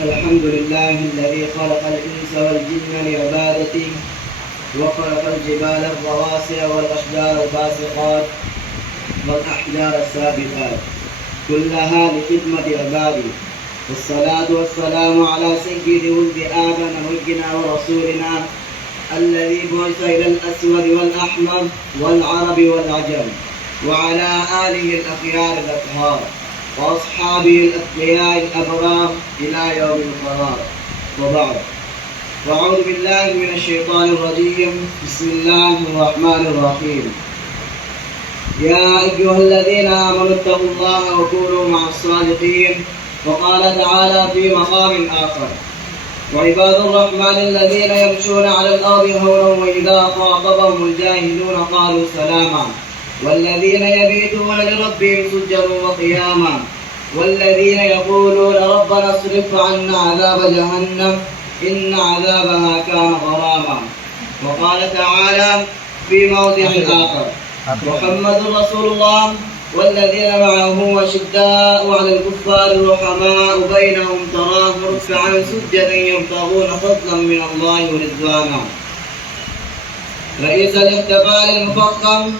الحمد لله الذي خلق الإنس والجن لعبادته، وخلق الجبال الرواسي والأشجار الباسقات والأحجار السابقات كلها لخدمة عباده. والصلاة والسلام على سيد ولد آدم نبينا ورسولنا الذي بعث إلى الأسود والأحمر والعرب والعجم، وعلى آله الأخيار الأطهار وأصحابه الأتقياء الأبرار إلى يوم القرار. وبعد، وأعوذ بالله من الشيطان الرجيم. بسم الله الرحمن الرحيم. يا أيها الذين آمنوا اتقوا الله وكونوا مع الصادقين. وقال تعالى في مقام آخر: وعباد الرحمن الذين يمشون على الأرض هونا وإذا خاطبهم الجاهلون قالوا سلاما، والذين يبيتون لربهم سجدا وقياما، والذين يقولون ربنا اصرف عنا عذاب جهنم إن عذابها كان غراما. وقال تعالى في موضع آخر: محمد رسول الله والذين معه أشداء على الكفار رحماء بينهم تراهم ركعا سجدا يبتغون فضلا من الله ورضوانا. رئيس الاحتفال المفخم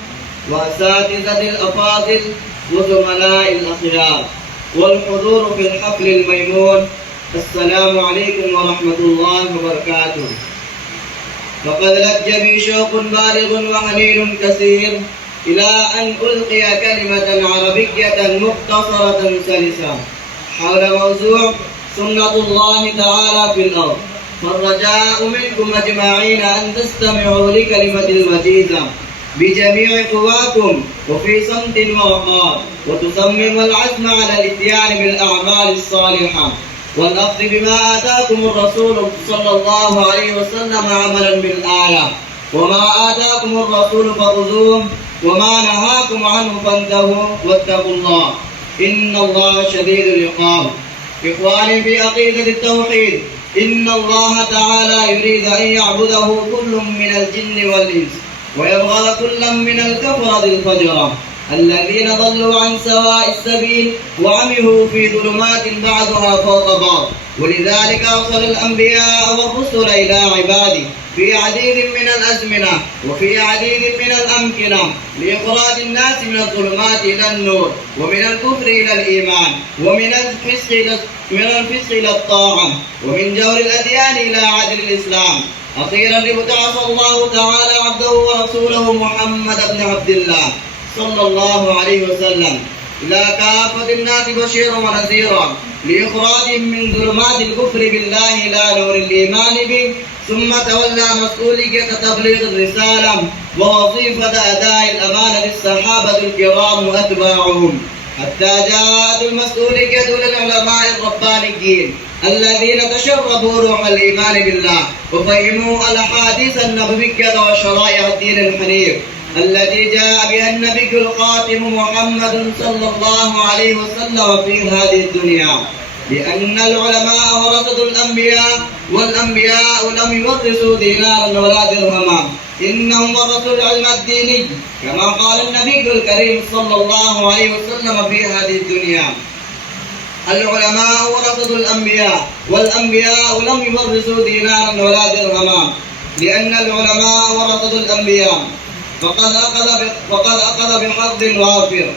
وأساتذة الأفاضل وزملاء الأخيار والحضور في الحفل الميمون، السلام عليكم ورحمة الله وبركاته. فقد لج بي شوق بالغ وحنين كثير إلى أن ألقي كلمة عربية مختصرة سلسة حول موضوع سنة الله تعالى في الأرض، فالرجاء منكم أجمعين أن تستمعوا لكلمة الوجيزة بجميع قواكم وفي صمت ووقار، وتصمموا العزم على الاتيان بالأعمال الصالحة والأخذ بما آتاكم الرسول صلى الله عليه وسلم عملا بالآية. وما آتاكم الرسول فخذوه وما نهاكم عنه فانتهوا واتقوا الله إن الله شديد العقاب. إخواني في عقيدة التوحيد، إن الله تعالى يريد أن يعبده كل من الجن والإنس، ويبغض كل من الكفرة الفجرة الذين ضلوا عن سواء السبيل وعمهوا في ظلمات بعضها فوق بعض. ولذلك أرسل الأنبياء والرسل إلى عباده في عديد من الأزمنة وفي عديد من الأمكنة لإخراج الناس من الظلمات إلى النور، ومن الكفر إلى الإيمان، ومن الفسق إلى الطاعة، ومن جور الأديان إلى عدل الإسلام. أخيرا ابتعث الله تعالى عبده ورسوله محمد بن عبد الله صلى الله عليه وسلم إلى كافة الناس بشيرا ونذيرا لإخراجهم من ظلمات الكفر بالله إلى نور الإيمان به، ثم تولى مسؤولية تبليغ الرسالة ووظيفة أداء الأمانة للصحابة الكرام وأتباعهم، حتى جاءت المسؤولية للعلماء الربانيين الذين تشربوا روح الإيمان بالله وفهموا الأحاديث النبوية وشرائع الدين الحنيف التي جاء بها النبي الخاتم محمد صلى الله عليه وسلم في هذه الدنيا. لأن العلماء ورثة الأنبياء، والأنبياء لم يورثوا دينارا ولا درهما، إنهم ورثوا العلم الديني كما قال النبي الكريم صلى الله عليه وسلم في هذه الدنيا: العلماء ورثة الأنبياء، والأنبياء لم يورثوا دينارا ولا درهما، لأن العلماء ورثة الأنبياء. فقد أخذ بحظ وافر.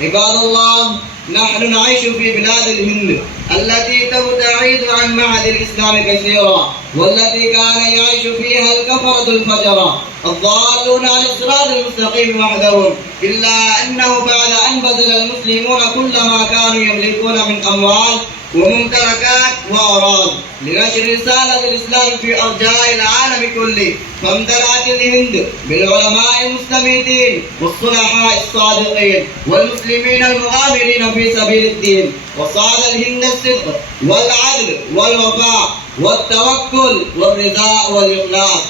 عباد الله، نحن نعيش في بلاد الهند التي تبتعد عن معهد الإسلام كثيرا، والتي كان يعيش فيها الكفرة الفجرة الضالون عن الصراط المستقيم وحدهم، إلا أنه بعد أن بذل المسلمون كل ما كانوا يملكون من أموال وممتلكات وأراض لنشر رسالة الإسلام في أرجاء العالم كله، فامتلأت الهند بالعلماء المستميتين والصلحاء الصادقين والمسلمين المغامرين في سبيل الدين، وصاد الهند الصدق والعدل والوفاء والتوكل والرضا والإخلاص،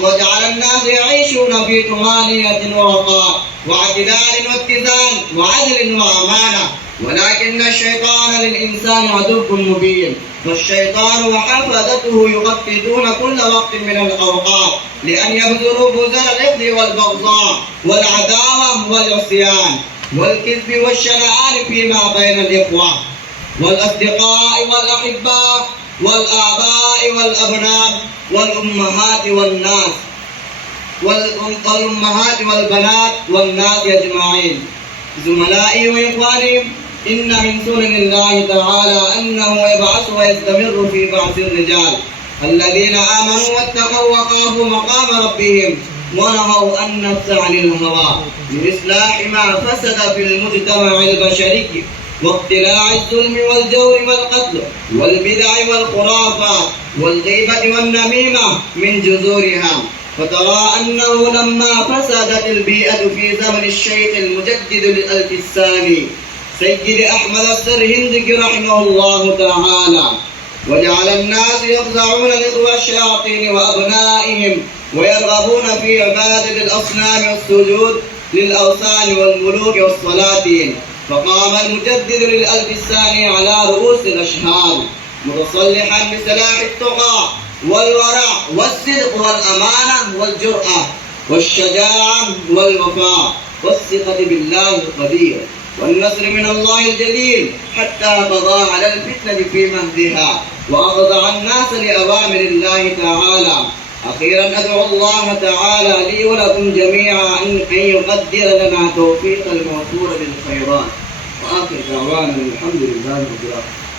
وجعل الناس يعيشون في طمأنينة ووقار واعتدال واتزان وعدل وأمانة. ولكن الشيطان للإنسان عدو مبين، فالشيطان وحفظته يخططون كل وقت من الأوقات لأن يبذلوا بذل الإثم والبغضاء والعداوة والعصيان والكذب والشنآن فيما بين الإخوة. والأصدقاء والأحباء والآباء والأبناء والأمهات والناس والأمهات والبنات والناس أجمعين. زملائي وإخواني، إن من سنن الله تعالى أنه يبعث ويستمر في بعث الرجال الذين آمنوا واتقوا وخافوا مقام ربهم ونهوا النفس عن الهوى لإصلاح ما فسد في المجتمع البشري واقتلاع الظلم والجور والقتل والبدع والخرافات والغيبة والنميمة من جذورها. فترى أنه لما فسدت البيئة في زمن الشيخ المجدد للألف الثاني سيد أحمد السرهندي رحمه الله تعالى، وجعل الناس يخضعون لإخوة الشياطين وأبنائهم ويرغبون في عبادة الأصنام والسجود للأوثان والملوك والسلاطين، فقام المجدد للألف الثاني على رؤوس الأشهاد متصلحا بسلاح التقى والورع والصدق والأمانة والجرأة والشجاعة والوفاء والثقة بالله القدير والنصر من الله الجليل، حتى قضى على الفتنة في مهدها وأخضع الناس لأوامر الله تعالى. أخيرا أدعو الله تعالى لي ولكم جميعا أن يقدر لنا توفيق الموفور بالخيرات، وآخر دعوانا الحمد لله رب العالمين.